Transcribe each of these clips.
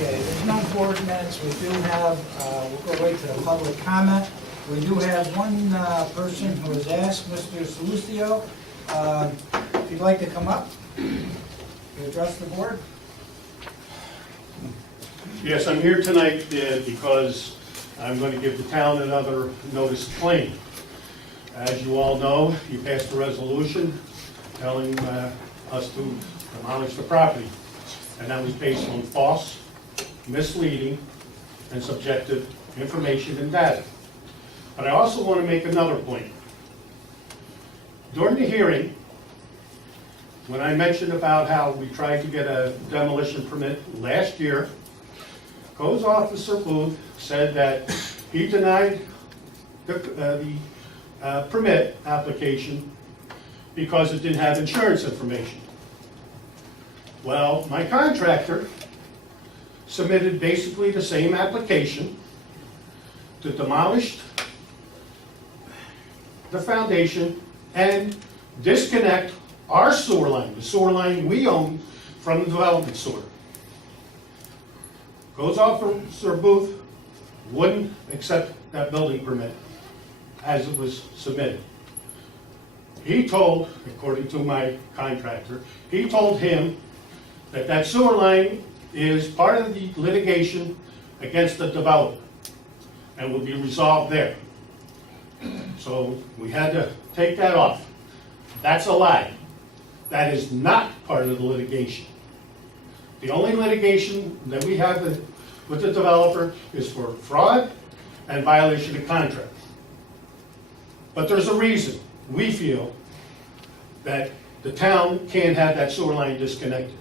Okay, there's no board minutes. We do have, we'll go right to the public comment. We do have one person who has asked, Mr. Salucio, if you'd like to come up to address the board. Yes, I'm here tonight because I'm going to give the town another notice of claim. As you all know, you passed a resolution telling us to demolish the property, and that was based on false, misleading, and subjective information and data. But I also want to make another point. During the hearing, when I mentioned about how we tried to get a demolition permit last year, Codes Officer Booth said that he denied the permit application because it didn't have insurance information. Well, my contractor submitted basically the same application to demolish the foundation and disconnect our sewer line, the sewer line we own, from the development sewer. Codes Officer Booth wouldn't accept that building permit as it was submitted. He told, according to my contractor, he told him that that sewer line is part of the litigation against the developer and will be resolved there. So we had to take that off. That's a lie. That is not part of the litigation. The only litigation that we have with the developer is for fraud and violation of contract. But there's a reason we feel that the town can't have that sewer line disconnected.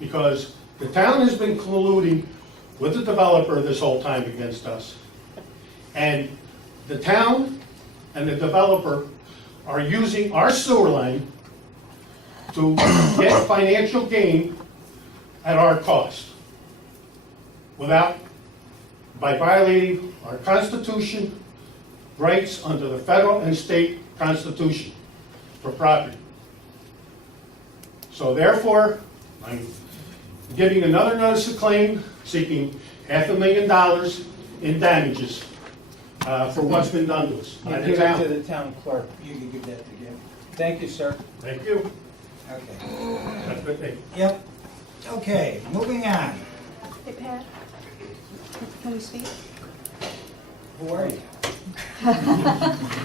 Because the town has been colluding with the developer this whole time against us. And the town and the developer are using our sewer line to get financial gain at our cost, by violating our Constitution, rights under the federal and state Constitution for property. So therefore, I'm giving another notice of claim, seeking $500,000 in damages for what's been done to us by You the give it town. to the town clerk. You can give that to him. Thank you, sir. Thank you. Okay. Have a good day. Yep. Okay, moving on. Hey, Pat, can we speak? Who are you? I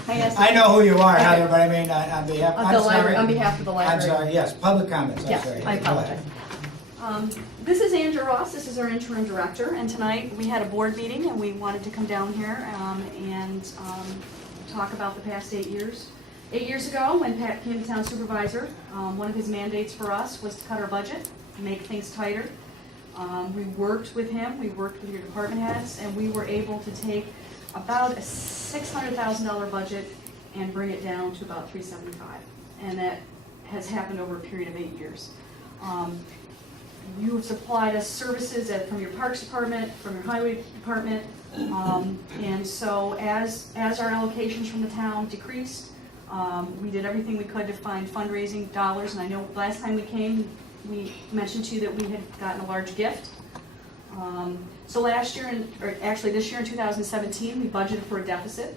asked I know who you are, Heather, but I mean, on behalf, of I'm the sorry. library, on behalf of the I'm library. sorry, yes, public comments, I'm Yes, sorry. I Go ahead. apologize. This is Andrew Ross, this is our interim director, and tonight we had a board meeting and we wanted to come down here and talk about the past 8 years. 8 years ago, when Pat became the town supervisor, one of his mandates for us was to cut our budget, make things tighter. We worked with him, we worked with your department heads, and we were able to take about a $600,000 budget and bring it down to about $375,000. And that has happened over a period of 8 years. You have supplied us services from your Parks Department, from your Highway Department, and so as our allocations from the town decreased, we did everything we could to find fundraising dollars, and I know last time we came, we mentioned to you that we had gotten a large gift. So last year, or actually this year in 2017, we budgeted for a deficit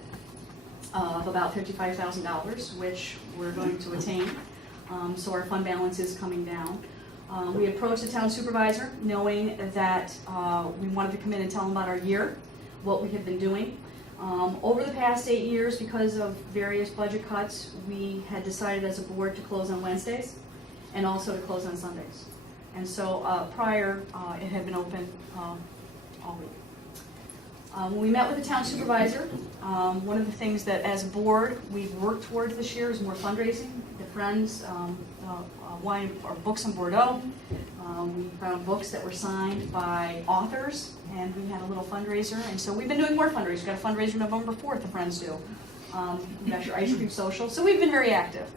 of about $55,000, which we're going to attain. So our fund balance is coming down. We approached the town supervisor knowing that we wanted to come in and tell him about our year, what we had been doing. Over the past 8 years, because of various budget cuts, we had decided as a board to close on Wednesdays and also to close on Sundays. And so prior, it had been open all week. When we met with the town supervisor, one of the things that as a board we've worked towards this year is more fundraising. The Friends, wine or books in Bordeaux. We found books that were signed by authors, and we had a little fundraiser. And so we've been doing more fundraisers. We've got a fundraiser November 4th, the Friends do. We got your ice cream social. So we've been very active.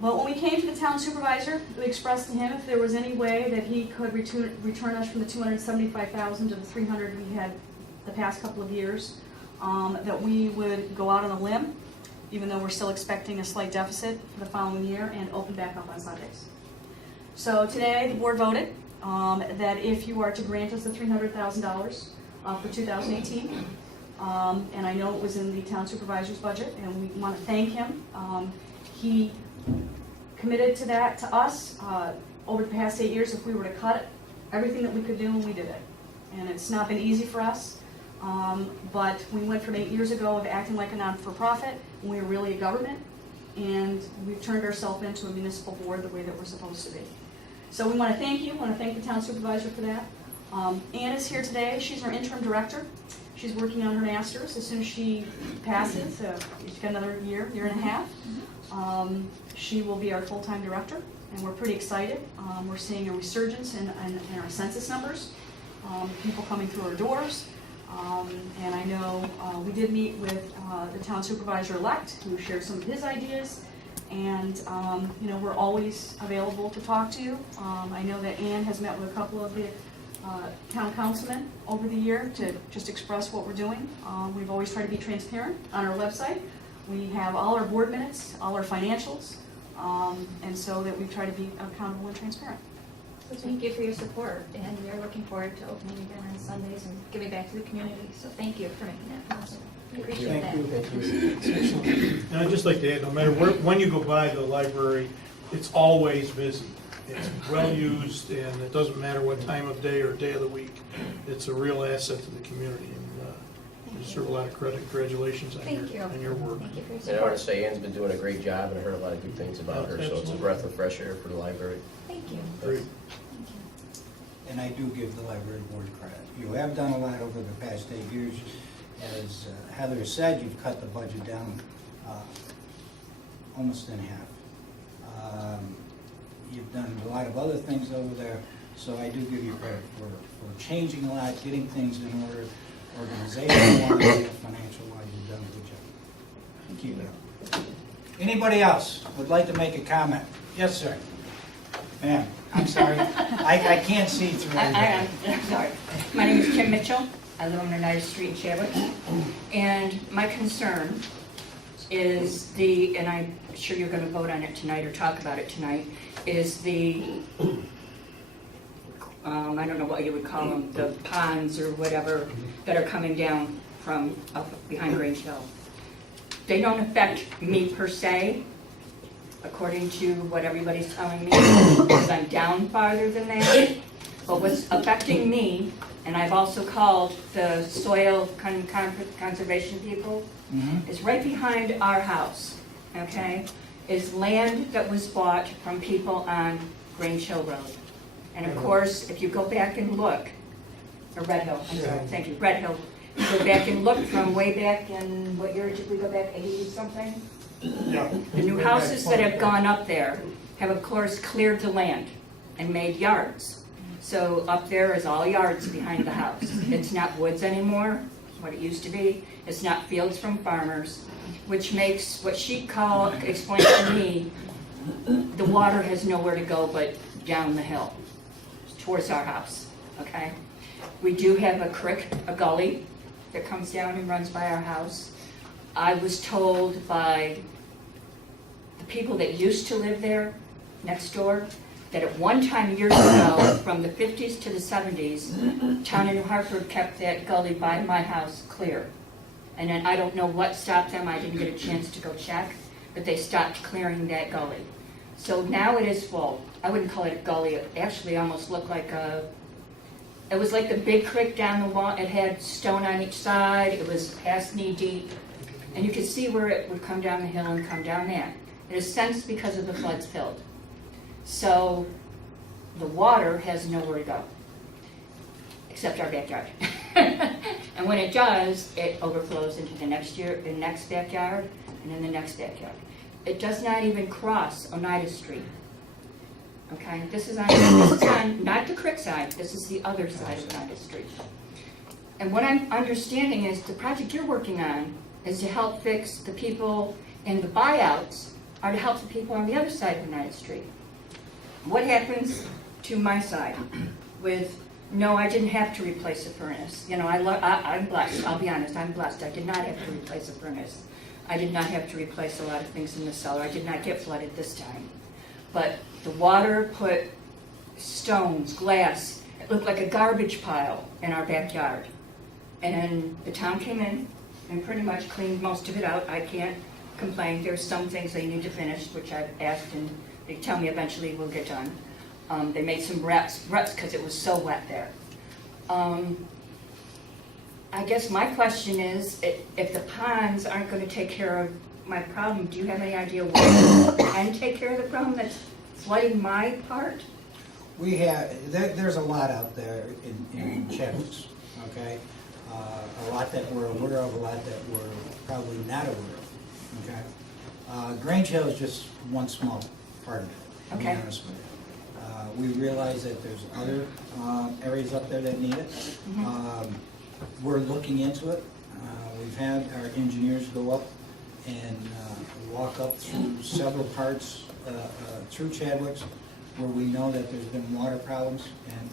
But when we came to the town supervisor, we expressed to him if there was any way that he could return us from the $275,000 to the $300,000 we had the past couple of years, that we would go out on a limb, even though we're still expecting a slight deficit for the following year, and open back up on Sundays. So today the board voted that if you are to grant us the $300,000 for 2018, and I know it was in the town supervisor's budget, and we want to thank him. He committed to that to us over the past 8 years. If we were to cut it, everything that we could do, and we did it. And it's not been easy for us, but we went from 8 years ago of acting like a non-for-profit, and we were really a government, and we've turned ourselves into a municipal board the way that we're supposed to be. So we want to thank you, want to thank the town supervisor for that. Ann is here today. She's our interim director. She's working on her master's. As soon as she passes, she's got another year and a half, she will be our full-time director, and we're pretty excited. We're seeing a resurgence in our census numbers, people coming through our doors, and I know we did meet with the town supervisor-elect, who shared some of his ideas, and you know, we're always available to talk to you. I know that Ann has met with a couple of the town councilmen over the year to just express what we're doing. We've always tried to be transparent on our website. We have all our board minutes, all our financials, and so that we try to be accountable and transparent. So thank you for your support, and we are looking forward to opening again on Sundays and giving back to the community. So thank you for making that possible. We appreciate that. Thank you. And I'd just like to add, no matter when you go by the library, it's always busy. It's well-used, and it doesn't matter what time of day or day of the week. It's a real asset to the community, and you deserve a lot of credit. Congratulations on your work. Thank you for your And I want support. to say Ann's been doing a great job, and I heard a lot of good things about her, so it's a breath of fresh air for the library. Thank you. Great. Thank you. And I do give the library board credit. You have done a lot over the past 8 years. As Heather said, you've cut the budget down almost in half. You've done a lot of other things over there, so I do give you credit for changing a lot, getting things in order, organizational-wise, financial-wise. You've done a good job. Keep it up. Anybody else would like to make a comment? Yes, sir. Ma'am, I'm sorry. I can't see through everything. I'm sorry. My name is Kim Mitchell. I live on United Street in Chadwick. And my concern is and I'm sure you're going to vote on it tonight or talk about it tonight, is I don't know what you would call them, the ponds or whatever that are coming down from up behind Grange Hill. They don't affect me per se, according to what everybody's telling me, because I'm down farther than that. But what's affecting me, and I've also called the soil conservation people, is right behind our house, okay, is land that was bought from people on Grange Hill Road. And of course, if you go back and look, or Red Hill, I'm sorry, thank you, Red Hill, go back and look from way back in, what year did we go back, 80-something? Yeah. The new houses that have gone up there have, of course, cleared the land and made yards. So up there is all yards behind the house. It's not woods anymore, what it used to be. It's not fields from farmers, which makes what she explained to me, the water has nowhere to go but down the hill towards our house, okay? We do have a creek, a gully, that comes down and runs by our house. I was told by the people that used to live there next door that at one time years ago, from the 50s to the 70s, town of New Hartford kept that gully by my house clear. And then I don't know what stopped them, I didn't get a chance to go check, but they stopped clearing that gully. So now it is full. I wouldn't call it a gully, it actually almost looked like it was like the big creek down the wall. It had stone on each side, it was past knee deep, and you could see where it would come down the hill and come down that. It is since, because of the floods, filled. So the water has nowhere to go, except our backyard. And when it does, it overflows into the next backyard, and then the next backyard. It does not even cross Oneida Street. Okay, this is on not the creek side, this is the other side of Oneida Street. And what I'm understanding is the project you're working on is to help fix the people, and the buyouts are to help the people on the other side of Oneida Street. What happens to my side with, no, I didn't have to replace a furnace. You know, I'm blessed, I'll be honest, I'm blessed. I did not have to replace a furnace. I did not have to replace a lot of things in the cellar. I did not get flooded this time. But the water put stones, glass. It looked like a garbage pile in our backyard. And the town came in and pretty much cleaned most of it out. I can't complain. There's some things they need to finish, which I've asked, and they tell me eventually will get done. They made some ruts because it was so wet there. I guess my question is, if the ponds aren't going to take care of my problem, do you have any idea what can take care of the problem that's flooding my part? We have, there's a lot out there in Chadwicks, okay? A lot that we're aware of, a lot that we're probably not aware of, okay? Grange Hill is just one small part of it, to be Okay. honest with you. We realize that there's other areas up there that need it. We're looking into it. We've had our engineers go up and walk up through several parts through Chadwicks where we know that there's been water problems. And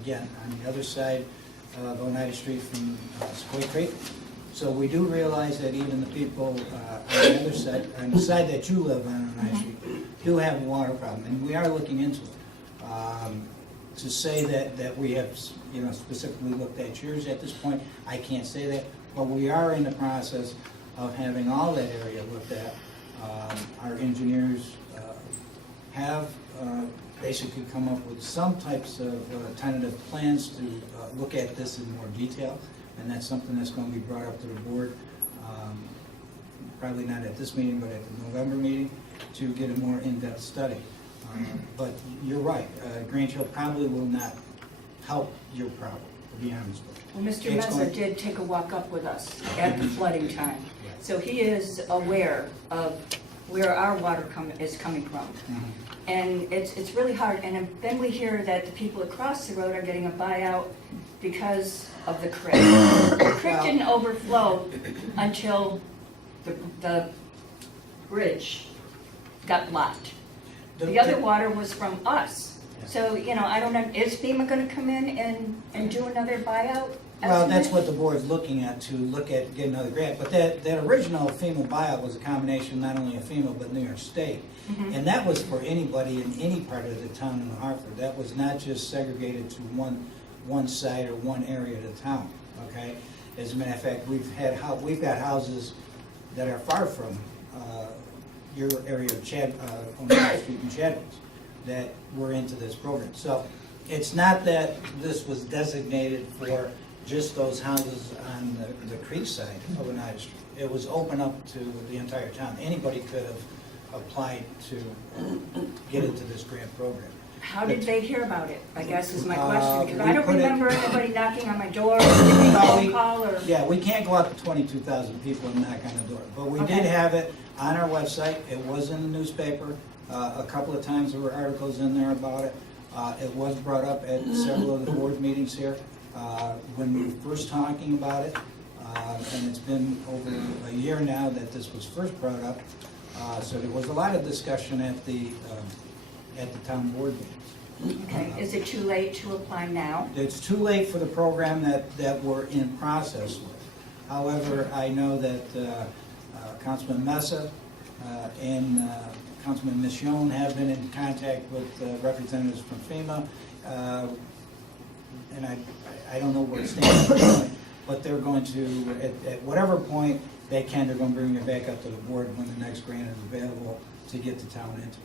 again, on the other side of Oneida Street from Sequoia Creek. So we do realize that even the people on the other side, on the side that you live on Oneida Street, do have a water problem, and we are looking into it. To say that we have, specifically looked at yours at this point, I can't say that, but we are in the process of having all that area looked at. Our engineers have basically come up with some types of tentative plans to look at this in more detail, and that's something that's going to be brought up to the board, probably not at this meeting, but at the November meeting, to get a more in-depth study. But you're right, Grange Hill probably will not help your problem, to be honest with you. Well, Mr. Meza did take a walk up with us at the flooding time. So he is aware of where our water is coming from. And it's really hard. And then we hear that the people across the road are getting a buyout because of the creek. The creek didn't overflow until the bridge got blocked. The other water was from us. So, I don't know, is FEMA going to come in and do another buyout? Well, that's what the board's looking at, to look at getting another grant. But that original FEMA buyout was a combination not only of FEMA but New York State. And that was for anybody in any part of the town in Hartford. That was not just segregated to one side or one area of the town, okay? As a matter of fact, we've got houses that are far from your area of Oneida Street and Chadwicks that were into this program. So it's not that this was designated for just those houses on the creek side of Oneida Street. It was open up to the entire town. Anybody could have applied to get into this grant program. How did they hear about it, I guess is my question, because I don't remember anybody knocking on my door, or giving me a phone call, or... Yeah, we can't go out to 22,000 people and knock on the door, but we did have it on our website. It was in the newspaper. A couple of times there were articles in there about it. It was brought up at several of the board meetings here when we were first talking about it, and it's been over a year now that this was first brought up. So there was a lot of discussion at the town board meetings. Okay, is it too late to apply now? It's too late for the program that we're in process with. However, I know that Councilman Mesa and Councilman Michonne have been in contact with representatives from FEMA, and I don't know where it stands at this point, but they're going to, at whatever point they can, they're going to bring it back up to the board when the next grant is available to get the town into it.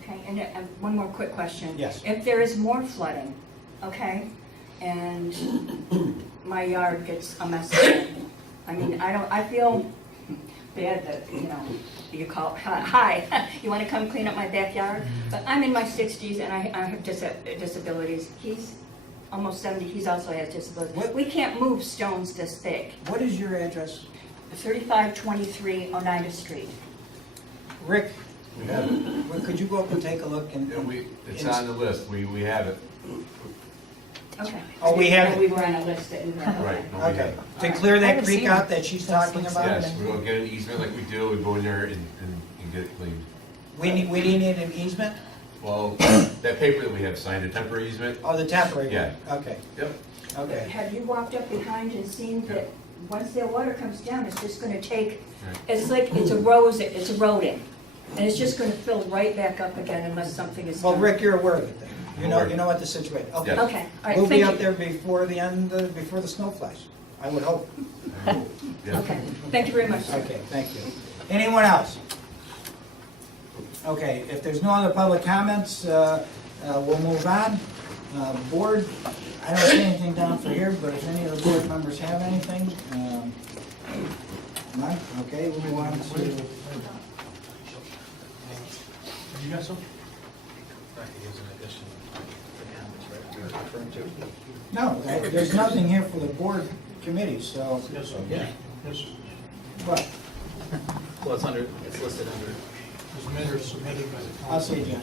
Okay, and one more quick question. Yes. If there is more flooding, okay, and my yard gets a mess again, I feel bad that, you call, hi, you want to come clean up my backyard? But I'm in my 60s and I have disabilities. He's almost 70, he also has disabilities. We can't move stones this big. What is your address? 3523 Oneida Street. Rick, could you go up and take a look? It's on the list, we have it. Okay. Oh, we have it. We were on a list that we had. Right. no, we Okay, have it. to clear that creek out that she's talking about? Yes, we'll get an easement like we do, we go in there and get it cleaned. We need an easement? Well, that paper that we have signed, a temporary easement, Oh, the temporary one? Yeah. Okay, yep. okay. Have you walked up behind and seen that once their water comes down, it's just gonna take, Right. it's like it's eroding. And it's just gonna fill right back up again unless something is Well, done. Rick, you're aware of it then? You know what the situation, okay. Yeah. Okay, all right, We'll thank be up you. there before the end, before the snow flies, I would hope. Yeah. Okay, thank you very much. Okay, thank you. Anyone else? Okay, if there's no other public comments, we'll move on. Board, I don't see anything down for here, but if any of the board members have anything, none? Okay, we'll move on to, You got something? no, there's nothing here for the board committee, so, Yes, sir. Yeah. Yes, sir. what? Well, it's listed under. As matters submitted by the council. I'll see John.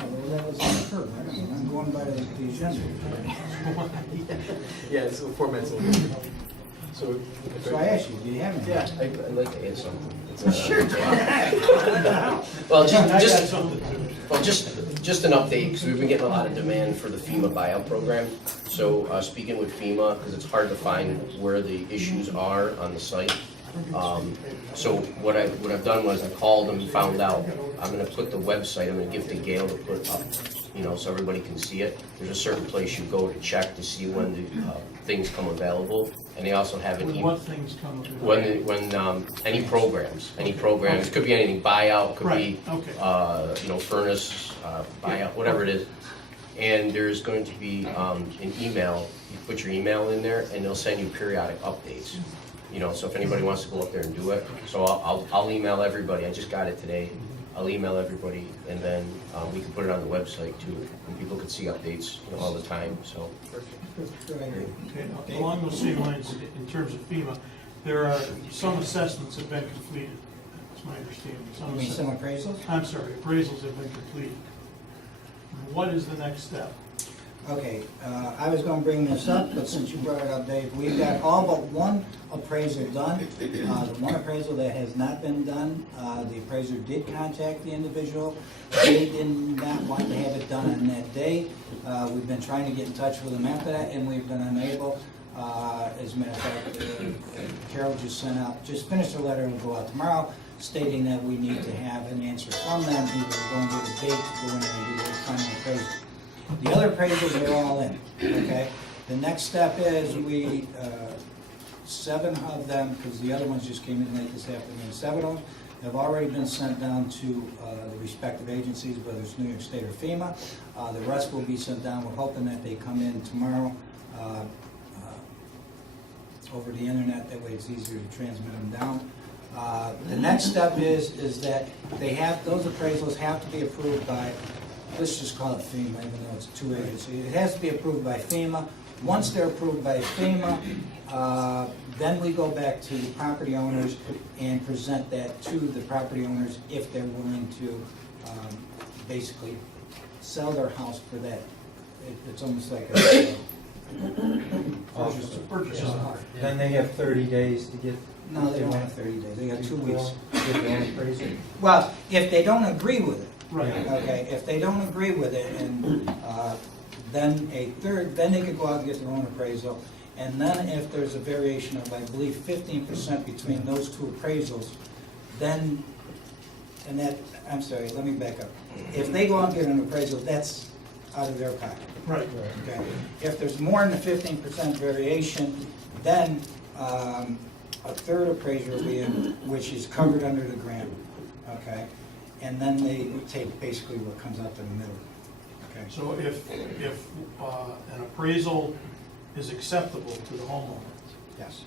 Oh, well, that was on the curve. I'm going by the agenda. Yeah, it's 4 minutes old. So. So I asked you, do you have any? Yeah. I'd like to add something. Sure. Well, I got just, something too. well, just an update, because we've been getting a lot of demand for the FEMA buyout program. So, speaking with FEMA, because it's hard to find where the issues are on the site. So what I've done was I called them and found out. I'm gonna put the website, I'm gonna give to Gail to put up, so everybody can see it. There's a certain place you go to check to see when the things come available, and they also have an email. What things come with it? When any programs, could be anything, buyout, could be, Right, okay. furnace, buyout, whatever it is. And there's going to be an email, you put your email in there, and they'll send you periodic updates. So if anybody wants to go up there and do it, so I'll email everybody, I just got it today. I'll email everybody, and then we can put it on the website too, and people can see updates, all the time, so. Good idea. Okay, along those same lines, in terms of FEMA, there are some assessments have been completed. That's my understanding. You mean some appraisals? I'm sorry, appraisals have been completed. What is the next step? Okay, I was gonna bring this up, but since you brought it up, Dave, we've got all but one appraisal done. The one appraisal that has not been done, the appraiser did contact the individual. They did not want to have it done on that day. We've been trying to get in touch with them after that, and we've been unable. As a matter of fact, Carol just finished her letter, will go out tomorrow, stating that we need to have an answer from them, either we're going to get a date to go in there and do the final appraisal. The other appraisals are all in, okay? The next step is we, 7 of them, because the other ones just came in late this afternoon, 7 of them have already been sent down to the respective agencies, whether it's New York State or FEMA. The rest will be sent down. We're hoping that they come in tomorrow over the internet. That way it's easier to transmit them down. The next step is that those appraisals have to be approved by, let's just call it FEMA, even though it's 2 agencies. It has to be approved by FEMA. Once they're approved by FEMA, then we go back to the property owners and present that to the property owners if they're willing to basically sell their house for that. It's almost like a Purchase order. Then they have 30 days to get. no, they don't have 30 days. They got 2 weeks. Get their own appraisal. Well, if they don't agree with it, Right. okay, if they don't agree with it, and then then they could go out and get their own appraisal. And then if there's a variation of, I believe, 15% between those 2 appraisals, then, I'm sorry, let me back up. If they go out and get an appraisal, that's out of their pocket. Right. Okay. If there's more than a 15% variation, then a third appraiser will be in, which is covered under the grant, okay? And then they would take basically what comes out to the middle, okay? So if an appraisal is acceptable to the homeowner, Yes.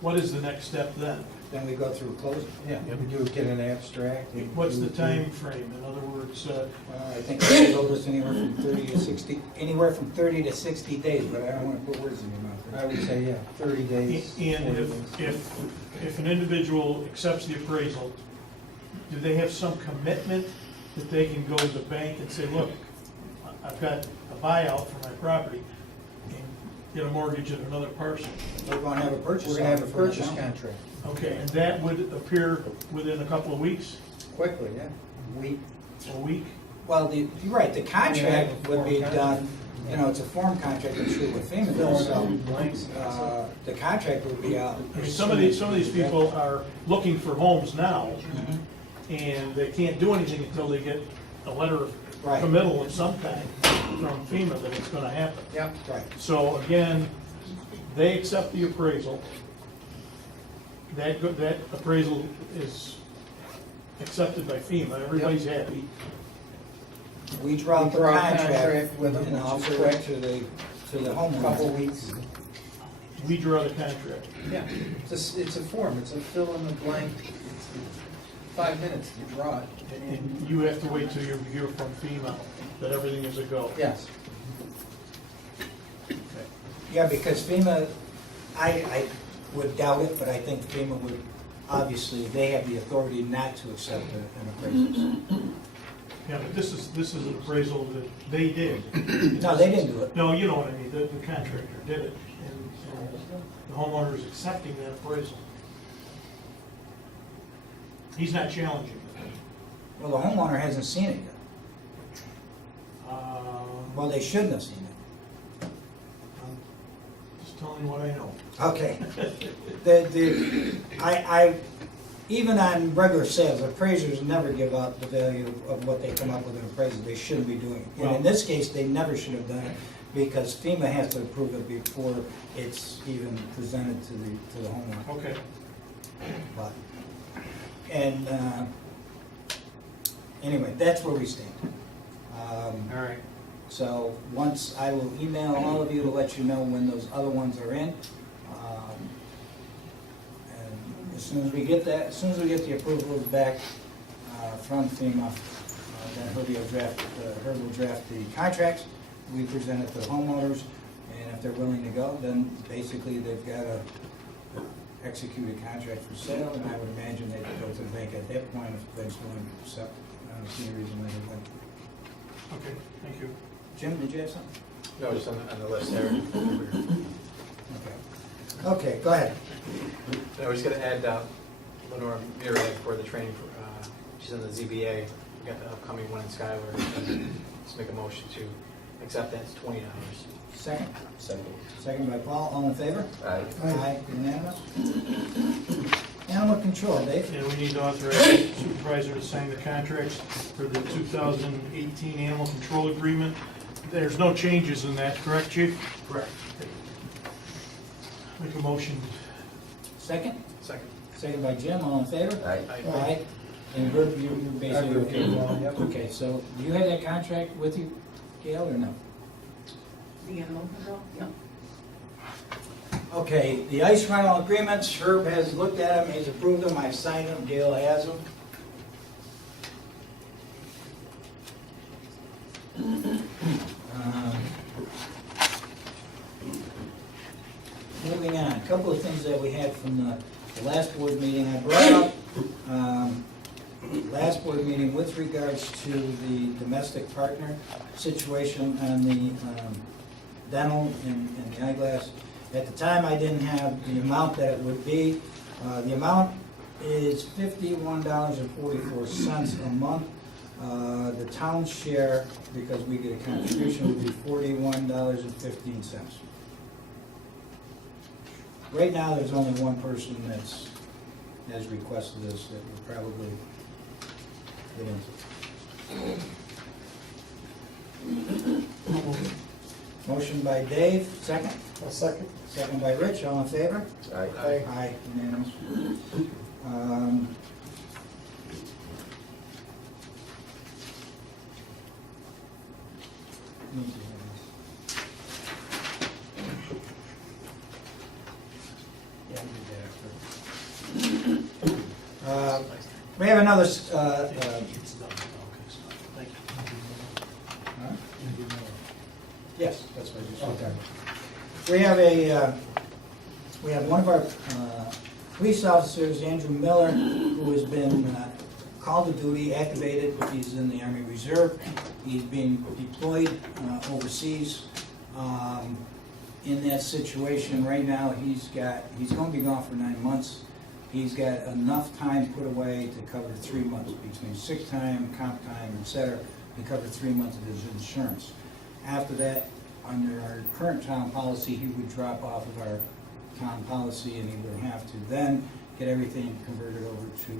what is the next step then? Then we go through closing. Yeah, we do get an abstract. and What's the do- time frame? In other words, I think they told us anywhere from 30 to 60 days, but I don't want to put words in your mouth. I would say, yeah, 30 days. and 40 days. if an individual accepts the appraisal, do they have some commitment that they can go to the bank and say, look, I've got a buyout for my property, and get a mortgage at another parcel? We're going to have a purchase. We're gonna have a offer for the purchase town. contract, Okay, and that would appear within a couple of weeks, quickly, yeah. a week? Well, you're right, the contract Yeah, would be form done, it's a form contract, I'm sure what FEMA does, so Blanks. the contract would be out. I mean, some of these people are looking for homes now, And they can't do anything until they get a letter of Right. committal of some kind from FEMA that it's gonna happen. Yep, right. So again, they accept the appraisal. That appraisal is accepted by FEMA, everybody's happy. We draw up a draw a contract contract with with them, them, I'll which is correct to the homeowner. Couple weeks. We draw the contract. Yeah, it's a form, it's a fill in the blank, it's 5 minutes, you draw it. And you have to wait till you hear from FEMA that everything is a go. Yes. Yeah, because FEMA, I would doubt it, but I think FEMA would, obviously, they have the authority not to accept an appraisal. Yeah, but this is an appraisal that they did. No, they didn't do it. No, you know what I mean, the contractor did it, and the homeowner is accepting that appraisal. He's not challenging it. Well, the homeowner hasn't seen it yet. Well, they shouldn't have seen it. I'm just telling you what I know. Okay. Even on regular sales, appraisers never give out the value of what they come up with in appraisal. They shouldn't be doing it. And in this case, they never should have done it because FEMA has to approve it before it's even presented to the homeowner. Okay. But, and anyway, that's where we stand. All right. So once I will email all of you to let you know when those other ones are in. And as soon as we get that, as soon as we get the approvals back from FEMA, then Herb will draft the contracts. We present it to the homeowners, and if they're willing to go, then basically they've got to execute a contract for sale, and I would imagine they'd go to the bank at that point if the bank's willing to accept. I don't see any reason why they wouldn't. Okay, thank you. Jim, did you have something? No, just on the list there. Okay. Okay, go ahead. I was gonna add Lenore Murray for the training, she's in the ZBA, we got the upcoming one in Schuyler. Let's make a motion to accept that, it's $20. Second? Second. Second by Paul, all in favor? Aye. Aye, unanimous. Animal control, Dave? And we need to authorize the supervisor to sign the contracts for the 2018 animal control agreement. There's no changes in that, correct, Chief? Correct. Make a motion. Second? Second. Second by Jim, all in favor? Aye. Aye. And Herb, you're basically I'm okay okay. with all? Yep. Okay, so do you have that contract with you, Gail, or no? The animal control? Yeah. Okay, the ice rental agreements, Herb has looked at them, he's approved them, I've signed them, Gail has them. Moving on, a couple of things that we had from the last board meeting. I brought up last board meeting with regards to the domestic partner situation on the dental and the eyeglass. At the time, I didn't have the amount that it would be. The amount is $51.44 a month. The town's share, because we get a contribution, would be $41.15. Right now, there's only one person has requested this that would probably get into. Motion by Dave, second? A second. Second by Rich, all in favor? Aye. Aye, unanimous. We have another, It's done. Okay, so, thank you. yes, that's what I just said. We have one of our police officers, Andrew Miller, who has been called to duty, activated. He's in the Army Reserve. He's being deployed overseas. In that situation right now, he's going to be gone for 9 months. He's got enough time put away to cover 3 months, between sick time, comp time, et cetera, to cover 3 months of his insurance. After that, under our current town policy, he would drop off of our town policy and he would have to then get everything converted over to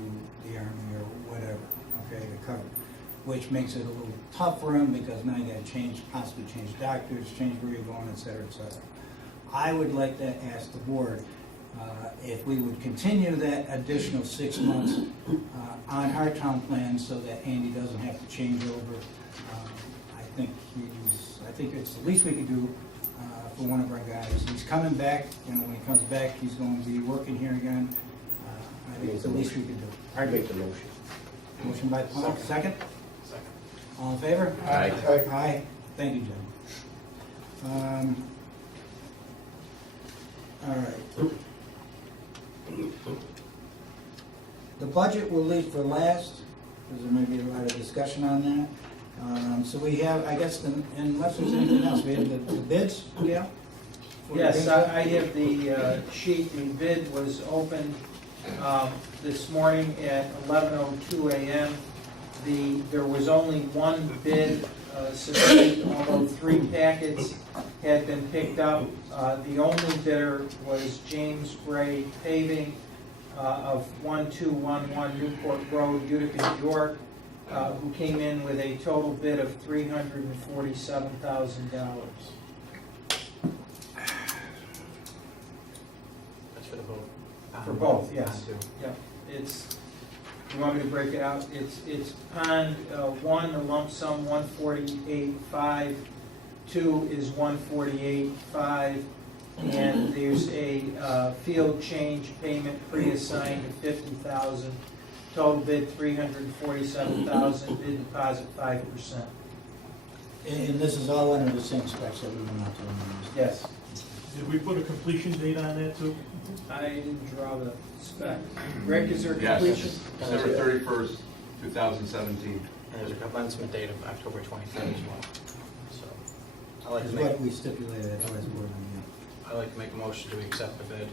the Army or whatever, okay, to cover. Which makes it a little tough for him because now you gotta possibly change doctors, change where you're going, et cetera, et cetera. I would like to ask the board if we would continue that additional 6 months on our town plan so that Andy doesn't have to change over. I think it's the least we could do for one of our guys. He's coming back, when he comes back, he's going to be working here again. I think it's the least we could do. I'd make the motion. Motion by Paul, second? Second. All in favor? Aye. Aye. Thank you, Jim. All right. The budget we'll leave for last, because there may be a lot of discussion on that. So we have, I guess, unless there's anything else, we have the bids, yeah? Yes, I have the sheet. The bid was opened this morning at 11:02 a.m. There was only one bid submitted, although 3 packets had been picked up. The only bidder was James Bray Paving of 1211 Newport Road, Utica, New York, who came in with a total bid of $347,000. That's for the vote. For both, yes. On two. Yep, you want me to break it out? It's pond 1, a lump sum 148.5, 2 is 148.5, and there's a field change payment pre-assigned of $50,000. Total bid $347,000, bid deposit 5%. And this is all under the same specs that we went out to. Yes, Did we put a completion date on that too? I didn't draw the spec. Rick, is there Yes, completion? December 31st, 2017. And there's a commencement date of October 23rd as well. So I'd like Is to what make, we stipulated at the last board meeting. I'd like to make a motion to accept the bid.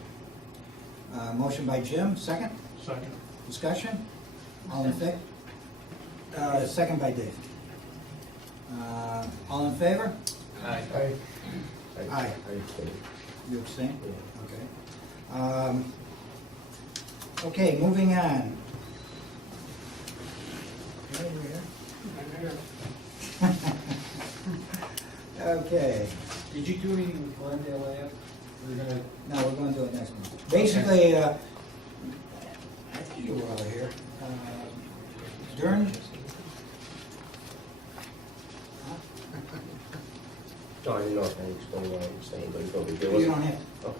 Motion by Jim, second? Second. Discussion? All in favor? Second by Dave. All in favor? Aye. Aye. You abstain? Okay. Okay, moving on. Okay. Did you do anything with Glendale Ave? We're gonna, No, we're going to do it next month. Basically, I think you were all here. During, No, I didn't know if I explained why I'm staying, but it's no big deal. you don't have to. Okay.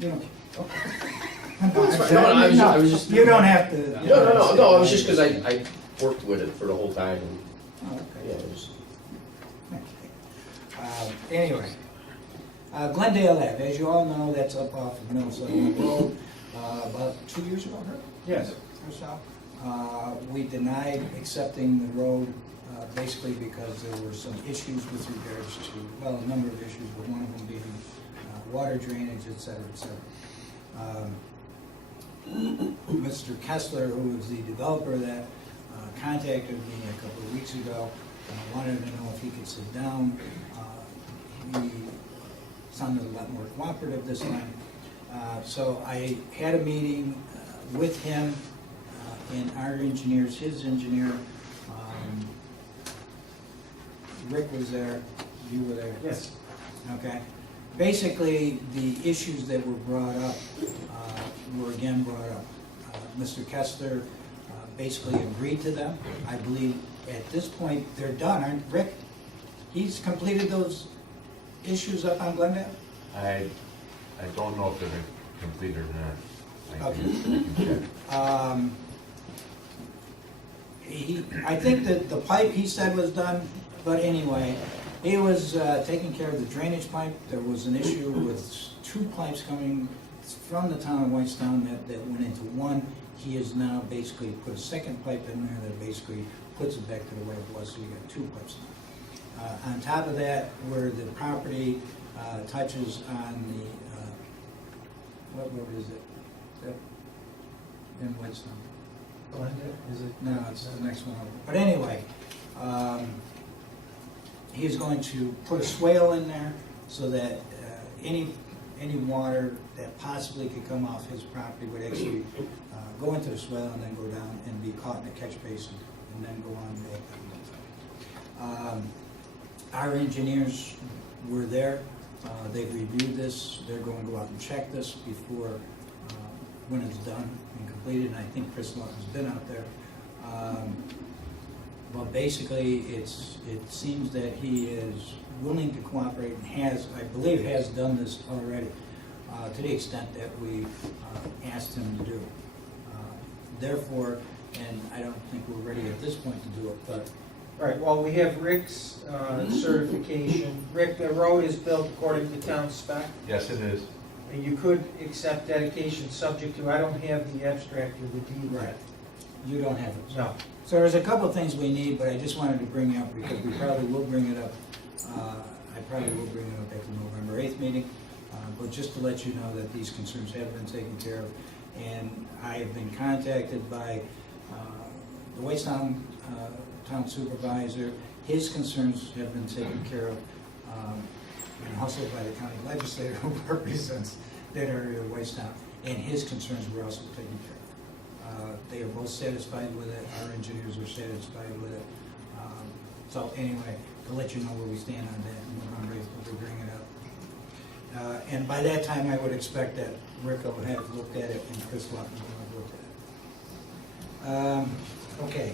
You don't. Okay. That's fine. No, I was just- You don't have to. No, it was just because I worked with it for the whole time, and, Oh, yeah, okay. it was, Anyway, Glendale Ave, as you all know, that's up off of Minnesota Road. About 2 years ago, Herb? yes. Or so. We denied accepting the road basically because there were some issues with regards to, well, a number of issues, but one of them being water drainage, et cetera, et cetera. Mr. Kessler, who was the developer of that, contacted me a couple of weeks ago, wanted to know if he could sit down. He sounded a lot more cooperative this time. So I had a meeting with him and our engineers, his engineer. Rick was there, you were there. Yes. Okay. Basically, the issues that were brought up were again brought up. Mr. Kessler basically agreed to them. I believe at this point they're done, aren't Rick? He's completed those issues up on Glendale? I don't know if they're complete or not. I can check. I think that the pipe he said was done, but anyway, he was taking care of the drainage pipe. There was an issue with 2 pipes coming from the town of Whitestown that went into one. He has now basically put a second pipe in there that basically puts it back to the way it was, so you got 2 pipes now. On top of that, where the property touches on the, what road is it? That in Whitestown? Glendale, is it? No, it's the next one over. But anyway, he's going to put a swale in there so that any water that possibly could come off his property would actually go into the swell and then go down and be caught in the catch basin and then go on back down. Our engineers were there. They've reviewed this. They're going to go out and check this before when it's done and completed. And I think Chris Lawton's been out there. But basically, it seems that he is willing to cooperate and has, I believe, has done this already to the extent that we asked him to do. Therefore, and I don't think we're ready at this point to do it, but Right, well, we have Rick's certification. Rick, the road is built according to town spec, Yes, it is. and you could accept dedication subject to, I don't have the abstract of the deed yet. you don't have it. No. So there's a couple of things we need, but I just wanted to bring it up because we probably will bring it up. I probably will bring it up at the November 8th meeting, but just to let you know that these concerns have been taken care of. And I have been contacted by the Waitstown town supervisor. His concerns have been taken care of, and also by the county legislator who represents that area of Waitstown. And his concerns were also taken care of. They are both satisfied with it. Our engineers are satisfied with it. So anyway, to let you know where we stand on that, in November 8th, we'll bring it up. And by that time, I would expect that Rick will have looked at it and Chris Lawton will have looked at it. Okay.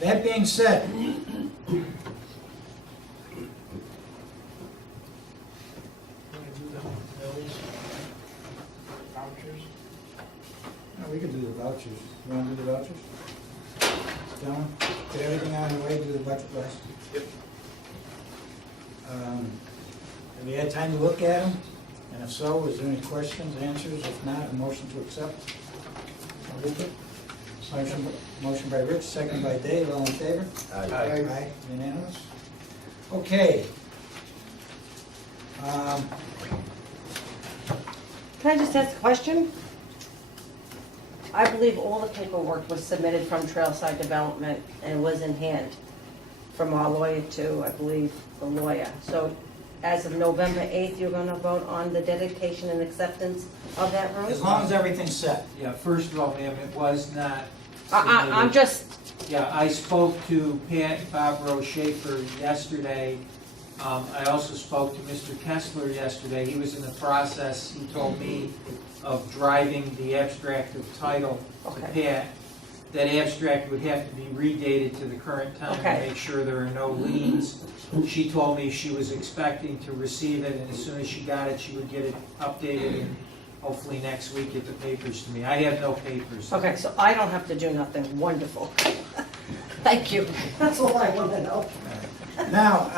That being said, we could do the vouchers. You want to do the vouchers? Gentlemen, get everything out of the way, do the budget list. Yep. Have you had time to look at them? And if so, is there any questions, answers? If not, a motion to accept? Motion by Rich, second by Dave, all in favor? Aye. Unanimous? Okay. Can I just ask a question? I believe all the paperwork was submitted from Trailside Development and was in hand from our lawyer to, I believe, the lawyer. So as of November 8th, you're going to vote on the dedication and acceptance of that road? As long as everything's set. Yeah, first of all, ma'am, it was not I'm submitted. just, Yeah, I spoke to Pat Barbaro Schaefer yesterday. I also spoke to Mr. Kessler yesterday. He was in the process, he told me, of driving the abstract of title to Okay. Pat. That abstract would have to be redated to the current time to Okay. make sure there are no liens. She told me she was expecting to receive it, and as soon as she got it, she would get it updated and hopefully next week get the papers to me. I have no papers. okay, so I don't have to do nothing. Wonderful. Thank you. That's all I want to know. Now,